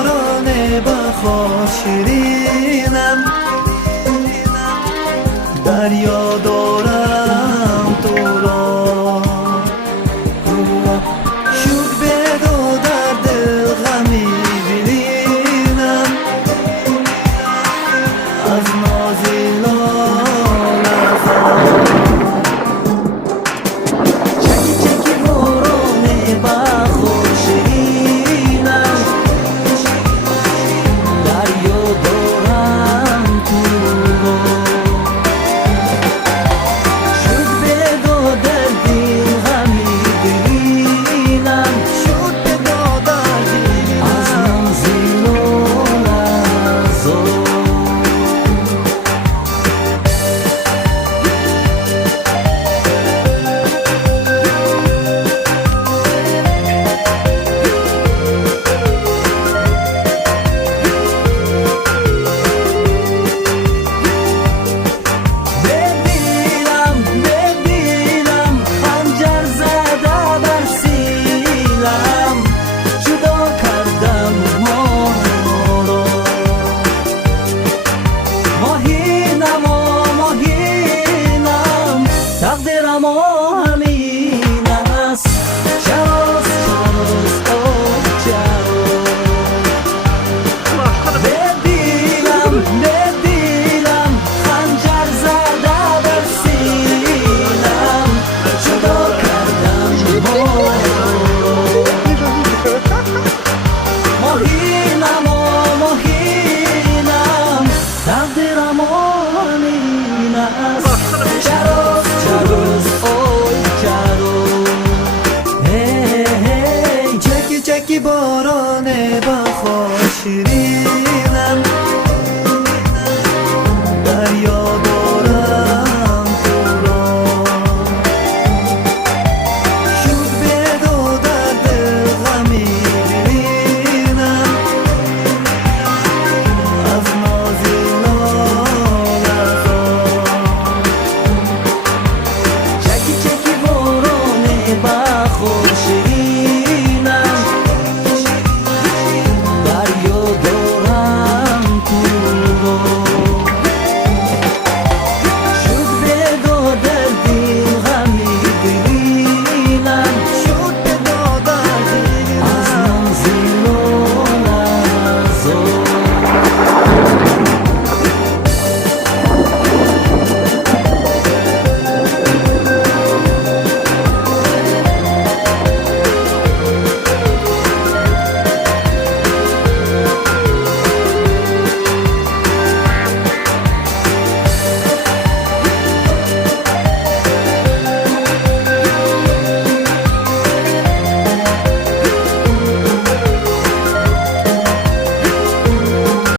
باران بخار شیرینم، دریا دارم تو را، شد به دو در دل غمی بینم، از نازیلان چکی چکی باران بخار شیرینم، دریا دارم تو را، شد به دو در دل غمی بینم، شد به دو در دل از نازیلان ازار. ببینم خنجر زده بر سینم، جدا کردم ما را، ماهینم ماهینم، تقدیرم همین است، چراز چراز آه چراز. ببینم خنجر زده بر سینم، جدا کردم ما را، ماهینم ماهینم، تقدیرم همین است، چراز چراز آی چراز. هی چکی چکی باران بخار شیرین